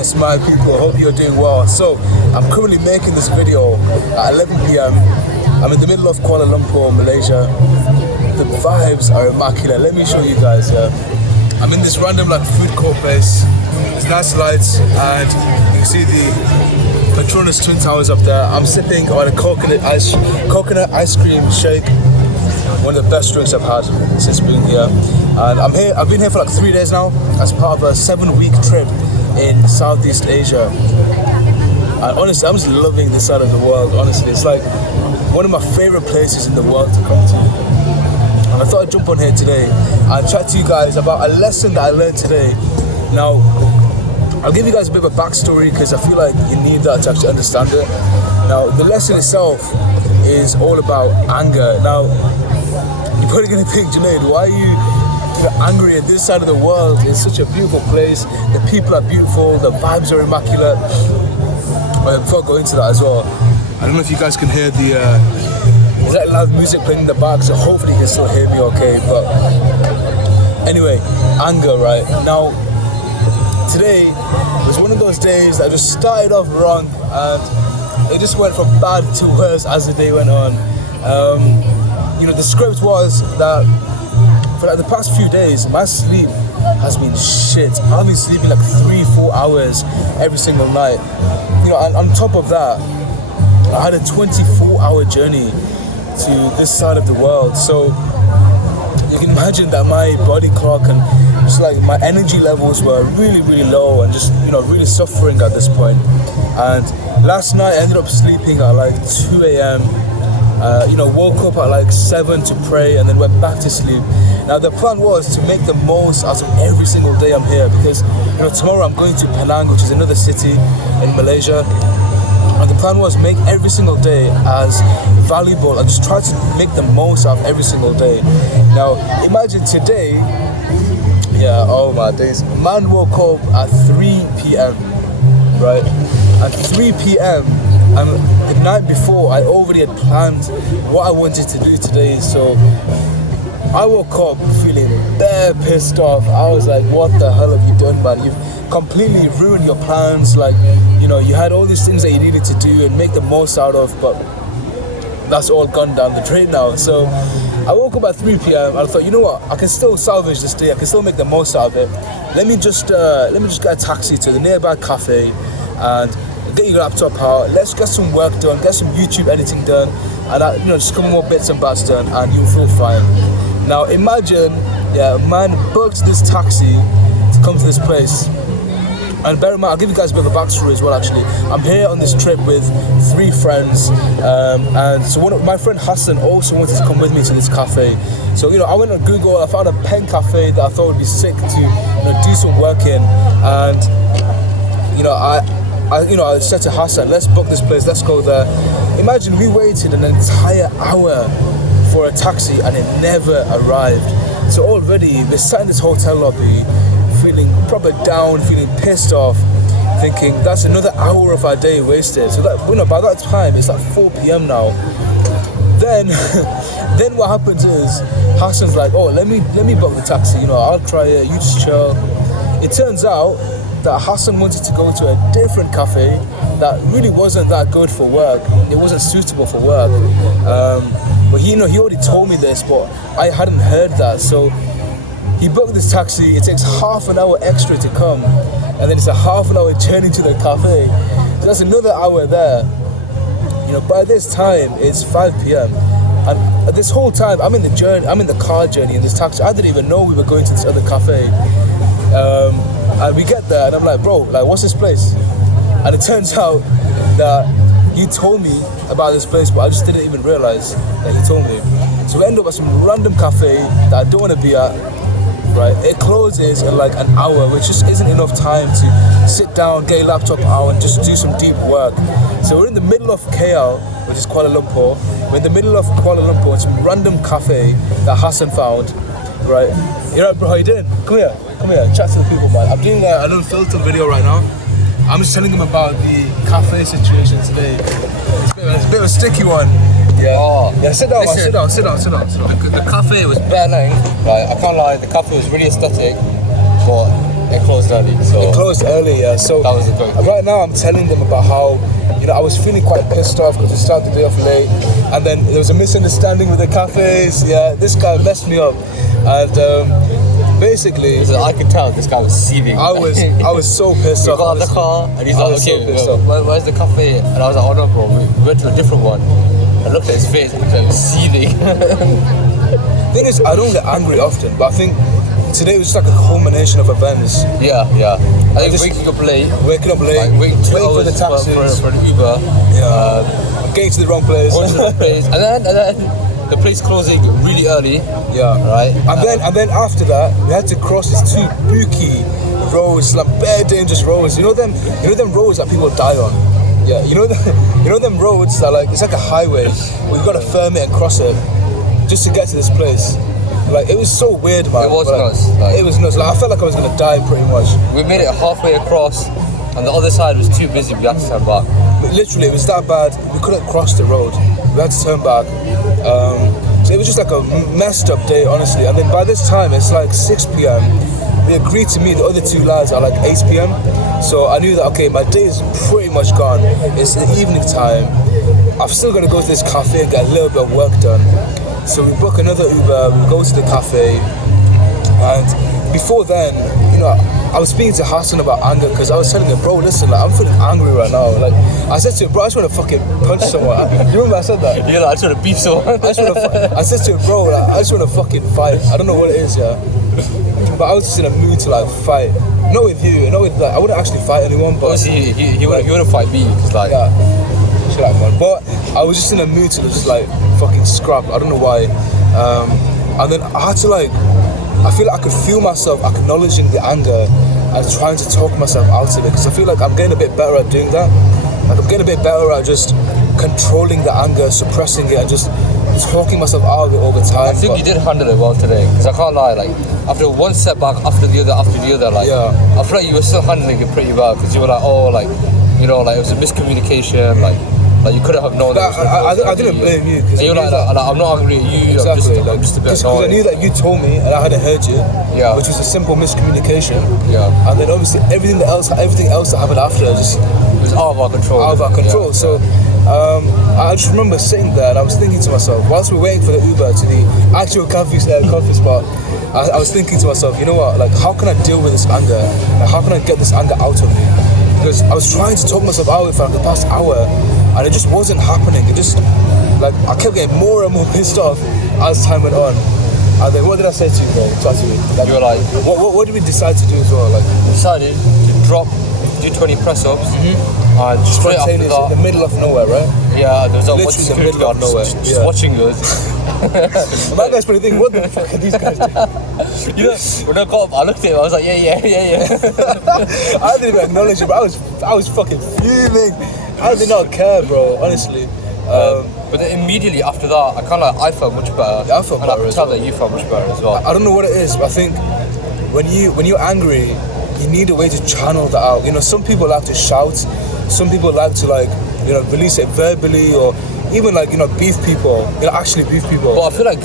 Yes, my people, hope you're doing well. So, I'm currently making this video at 11 p.m. I'm in the middle of Kuala Lumpur, Malaysia. The vibes are immaculate. Let me show you guys. I'm in this random like food court place. There's nice lights, and you can see the Petronas Twin Towers up there. I'm sipping on a coconut ice cream shake. One of the best drinks I've had since being here. And I've been here for like 3 days now as part of a 7-week trip in Southeast Asia. And honestly, I'm just loving this side of the world. Honestly, it's like one of my favorite places in the world to come to. And I thought I'd jump on here today and chat to you guys about a lesson that I learned today. Now, I'll give you guys a bit of a backstory because I feel like you need that to actually understand it. Now, the lesson itself is all about anger. Now, you're probably going to think, Junaid, why are you angry at this side of the world? It's such a beautiful place. The people are beautiful. The vibes are immaculate. But before I go into that as well, I don't know if you guys can hear is that loud music playing in the back? So hopefully you can still hear me okay. But anyway, anger, right? Now, today was one of those days that just started off wrong and it just went from bad to worse as the day went on. The script was that for like the past few days, my sleep has been shit. I've been sleeping like 3-4 hours every single night. And on top of that, I had a 24-hour journey to this side of the world. So you can imagine that my body clock and just like my energy levels were really, really low and just, really suffering at this point. And last night I ended up sleeping at like 2 a.m. Woke up at like 7 to pray and then went back to sleep. Now the plan was to make the most out of every single day I'm here because tomorrow I'm going to Penang, which is another city in Malaysia. And the plan was make every single day as valuable and just try to make the most out of every single day. Now imagine today, oh my days, man woke up at 3 p.m. right? At 3 p.m. and the night before I already had planned what I wanted to do today. So I woke up feeling bare pissed off. I was like, what the hell have you done, man? You've completely ruined your plans. Like, you had all these things that you needed to do and make the most out of, but that's all gone down the drain now. So I woke up at 3 p.m. and I thought, you know what? I can still salvage this day. I can still make the most out of it. Let me just get a taxi to the nearby cafe and get your laptop out. Let's get some work done, get some YouTube editing done, and just a couple more bits and bats done, and you'll feel fine. Now imagine, man booked this taxi to come to this place. And bear in mind, I'll give you guys a bit of a backstory as well actually. I'm here on this trip with 3 friends, and so my friend Hassan also wanted to come with me to this cafe. So I went on Google, I found a pen cafe that I thought would be sick to do some work in, and I said to Hassan, let's book this place, let's go there. Imagine we waited an entire hour for a taxi and it never arrived. So already we're sat in this hotel lobby feeling proper down, feeling pissed off, thinking that's another hour of our day wasted. So that by that time it's like 4 p.m. now. Then what happens is Hassan's like, oh, let me book the taxi, I'll try it, you just chill. It turns out that Hassan wanted to go to a different cafe that really wasn't that good for work. It wasn't suitable for work. But he already told me this, but I hadn't heard that. So he booked this taxi. It takes half an hour extra to come, and then it's a half an hour journey to the cafe. So that's another hour there. By this time it's 5 p.m. and this whole time I'm in the car journey in this taxi. I didn't even know we were going to this other cafe. And we get there and I'm like, bro, like, what's this place? And it turns out that he told me about this place, but I just didn't even realize that he told me. So we end up at some random cafe that I don't want to be at, right? It closes in like an hour, which just isn't enough time to sit down, get your laptop out and just do some deep work. So we're in the middle of KL, which is Kuala Lumpur. We're in the middle of Kuala Lumpur in some random cafe that Hassan found, right? You're right, bro, how you doing? Come here, chat to the people, man. I'm doing an unfiltered video right now. I'm just telling them about the cafe situation today. It's a bit of a sticky one. Yeah. Oh. Yeah, sit down. The cafe was bare nice. Like, I can't lie, the cafe was really aesthetic, but it closed early. So It closed early, yeah. So that was a good. right now I'm telling them about how, I was feeling quite pissed off because we started the day off late, and then there was a misunderstanding with the cafes. Yeah, this guy messed me up, and basically, So I could tell this guy was seething. I was so pissed We off. got out the car and he's I like, was so okay, pissed off. where's the cafe? And I was like, oh no, bro, we went to a different one. I looked at his face and he was seething. Thing is, I don't get angry often, but I think today was just like a culmination of events. yeah. I think just- waking up late, Waking up late, like waiting 2 waiting hours for the taxis. for an Uber. Yeah, I'm getting to the wrong place. Going to the place, and then the place closing really early. Yeah. Right. And then after that, we had to cross these two spooky roads, like bare dangerous roads. You know them roads that people die on. Yeah. You know them roads that like it's like a highway. We've got to firm it and cross it just to get to this place. Like it was so weird, man. It was But, nuts, like- it was nuts. Like I felt like I was gonna die pretty much. We made it halfway across, and the other side was too busy. We had to turn back. But literally, it was that bad. We couldn't cross the road. We had to turn back. So it was just like a messed up day, honestly. And then by this time, it's like 6 p.m. We agreed to meet the other two lads at like 8 p.m. So I knew that, okay, my day is pretty much gone. It's the evening time. I've still got to go to this cafe and get a little bit of work done. So we book another Uber, we go to the cafe. And before then, I was speaking to Hassan about anger because I was telling him, bro, listen, like, I'm feeling angry right now. Like, I said to him, bro, I just want to fucking punch someone. You remember I said that? Yeah, I tried to beef someone. I said to him, bro, like, I just want to fucking fight. I don't know what it is, yeah. But I was just in a mood to like fight. Not with you, not with like, I wouldn't actually fight anyone, but Obviously, he wouldn't fight me because like. yeah. Shut up, man. But I was just in a mood to just like fucking scrap. I don't know why. And then I had to like, I feel like I could feel myself acknowledging the anger and trying to talk myself out of it because I feel like I'm getting a bit better at doing that. Like I'm getting a bit better at just controlling the anger, suppressing it, and just talking myself out of it all the time. I think you did handle it well today, because I can't lie, like, after one setback, after the other, like, Yeah. I feel like you were still handling it pretty well, because you were like, oh, like, like, it was a miscommunication, like you couldn't have known that. I didn't blame you because And you're like, I'm not angry at you, exactly. I'm just a bit Because I annoyed. knew that you told me and I hadn't heard you, Yeah. which was a simple miscommunication. Yeah. And then obviously everything else that happened after just It was out of our control. out of our control. Yeah. So I just remember sitting there and I was thinking to myself, whilst we're waiting for the Uber to the actual coffee spot, I was thinking to myself, you know what, like how can I deal with this anger? Like, how can I get this anger out of me? Because I was trying to talk myself out of it for like the past hour and it just wasn't happening. It just, like, I kept getting more and more pissed off as time went on. And then what did I say to you, bro? Talk to me. Like, You were like, what did we decide to do as well? Like, we decided to do 20 press-ups, and straight after spontaneous in that, the middle of nowhere, right? yeah, there was a Literally watch in the security middle of guard nowhere, just yeah. watching us. And that guy's probably thinking, what the fuck are these guys doing? When I got up, I looked at him, I was like, yeah. I didn't even acknowledge it, but I was fucking fuming. I did not care, bro, honestly. But then immediately after that, I felt much better. Yeah, I felt and better I could as tell well. that you felt much better as well. I don't know what it is, but I think when you're angry, you need a way to channel that out. Some people like to shout, some people like to release it verbally, or even beef people, actually beef people. But I feel like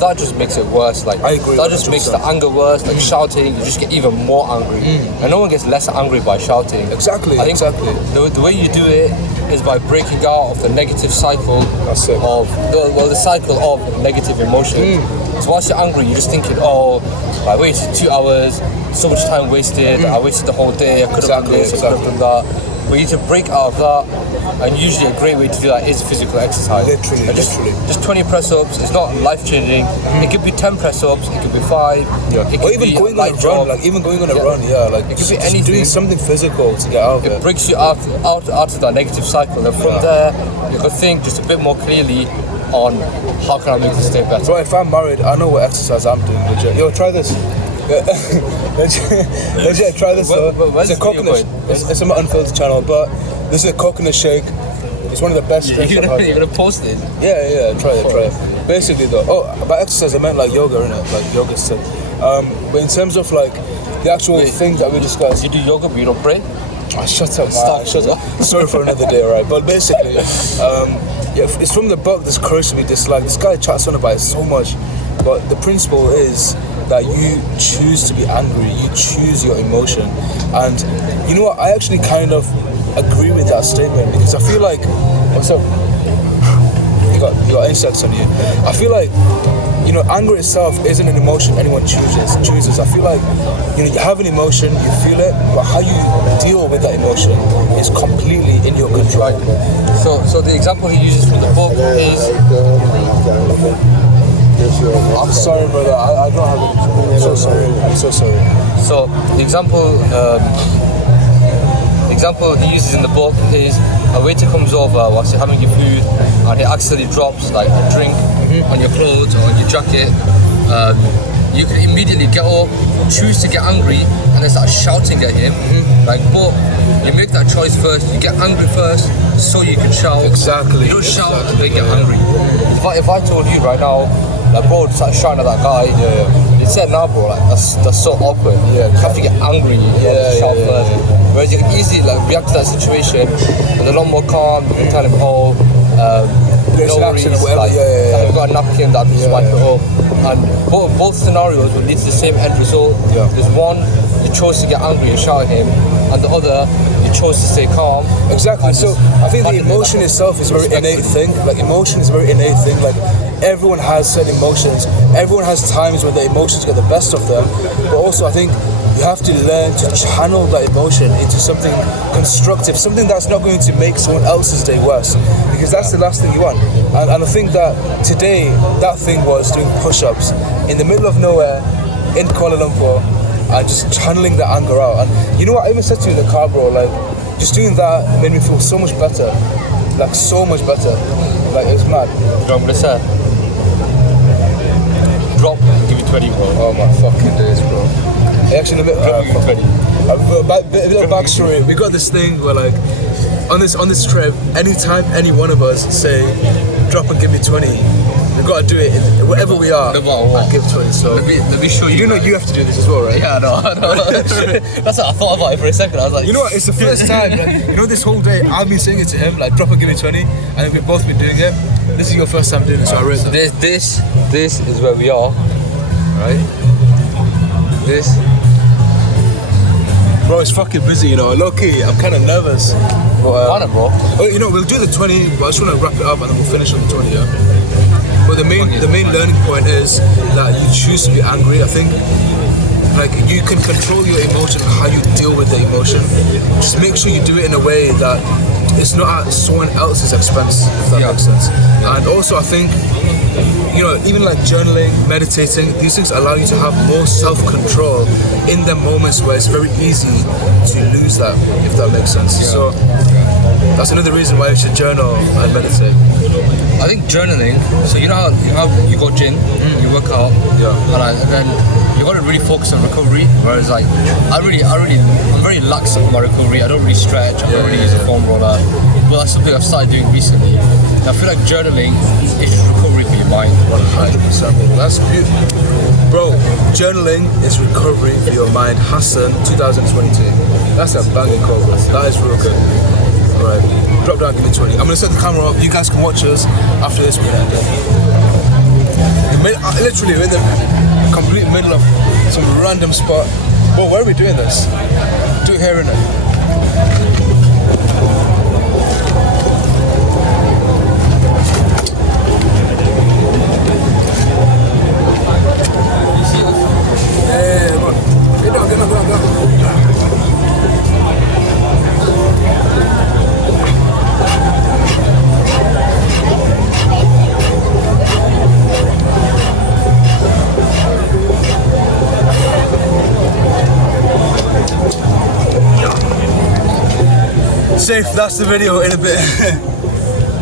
that just makes it worse. Like, I agree, that just makes the 100%. anger worse. Like shouting, you just get even more angry, and no one gets less angry by shouting. Exactly, I think exactly. The way you do it is by breaking out of the negative cycle That's it. of the cycle of negative emotion. So once you're angry, you're just thinking, oh, I wasted 2 hours, so much time wasted. I wasted the whole day. I could have done this. I could have done that. We need to break out of that, and usually a great way to do that is physical exercise. Literally, And literally. just 20 press-ups. It's not life-changing. It could be 10 press-ups. It could be 5. Yeah. It Or could even be going light on a jog. run, even going on a Yeah. run, It could be just anything. doing something physical to get out of It it. breaks you out of that negative cycle, and from there you can think just a bit more clearly on how can I make this day better. So if I'm married, I know what exercise I'm doing. Legit. Yo, try this. legit, try this. Where- though. where's It's a this video coconut. going? It's on my Unfiltered channel, but this is a coconut shake. It's one of the best drinks I've had. You're gonna post it. Yeah, try it. Basically though, by exercise I meant like yoga, innit? Like yoga stuff. But in terms of like the actual Wait. things that we discussed, You do yoga, but you don't pray. shut up, Stop. man. Shut up. Sorry for another day, right? But basically, yeah, it's from the book, This Courage to Be Disliked. This guy chats on about it so much, but the principle is that you choose to be angry, you choose your emotion. And you know what, I actually kind of agree with that statement, because I feel like, what's up? You got insects on you. I feel like, you know, anger itself isn't an emotion anyone chooses. I feel like, you know, you have an emotion, you feel it, but how you deal with that emotion is completely in your control. So the example he uses from the book is, I'm sorry, brother, I don't have it. I'm so sorry. So the example he uses in the book is a waiter comes over whilst you're having your food and he accidentally drops like a drink on your clothes or on your jacket. You can immediately get up, choose to get angry, and then start shouting at him. Like, but you make that choice first. You get angry first, so you can shout. Exactly. You don't shout and then get angry. If I told you right now, like, bro, start shouting at that guy, you said, nah, bro, like that's so awkward. Yeah, you have to get angry. You have to shout first. Whereas you can easily like react to that situation with a lot more calm. You can tell him, oh, no worries, like, I've got a napkin that I can just wipe it up. And both scenarios will lead to the same end result. There's one, you chose to get angry and shout at him, and the other, you chose to stay calm. Exactly. So I think the emotion itself is a very innate thing. Like, emotion is a very innate thing. Like, everyone has certain emotions. Everyone has times when the emotions get the best of them. But also, I think you have to learn to channel that emotion into something constructive, something that's not going to make someone else's day worse, because that's the last thing you want. And I think that today, that thing was doing push-ups in the middle of nowhere in Kuala Lumpur and just channeling the anger out. And you know what, I even said to you in the car, bro, like, just doing that made me feel so much better. Like, so much better. Like, it's mad. You know what I'm gonna say? Drop, give you 20, bro. Oh my fucking days, bro. Actually, a bit of backstory. We got this thing where, like, on this trip, anytime any one of us say, drop and give me 20, we've got to do it wherever we are. No matter what. And give 20. So let me show you. You know you have to do this as well, right? Yeah, I know. That's what I thought about it for a second. I was like, you know what? It's the first time. Like, you know, this whole day I've been saying it to him, like, drop and give me 20, and we've both been doing it. This is your first time doing it, so I read that. This is where we are, right? This. Bro, it's fucking busy, you know. Low key, I'm kind of nervous. But, bro. Oh, you know, we'll do the 20, but I just want to wrap it up and then we'll finish on the 20, yeah? But the main learning point is that you choose to be angry. I think, like, you can control your emotion, how you deal with the emotion. Just make sure you do it in a way that it's not at someone else's expense, if that makes sense. And also, I think, you know, even like journaling, meditating, these things allow you to have more self-control in the moments where it's very easy to lose that, if that makes sense. So that's another reason why you should journal and meditate. I think journaling, so you know how you go gym, you work out, and then you got to really focus on recovery. Whereas, like, I'm very lax on my recovery. I don't really stretch. I don't really use a foam roller. But that's something I've started doing recently. And I feel like journaling is just recovery for your mind. 100%. That's beautiful. Bro, journaling is recovery for your mind. Hassan, 2022. That's a banging quote, bro. That is real good. Alright, drop down, give me 20. I'm gonna set the camera up. You guys can watch us after this minute. Literally, we're in the complete middle of some random spot. Bro, where are we doing this? Do it here, innit? Safe, that's the video in a bit.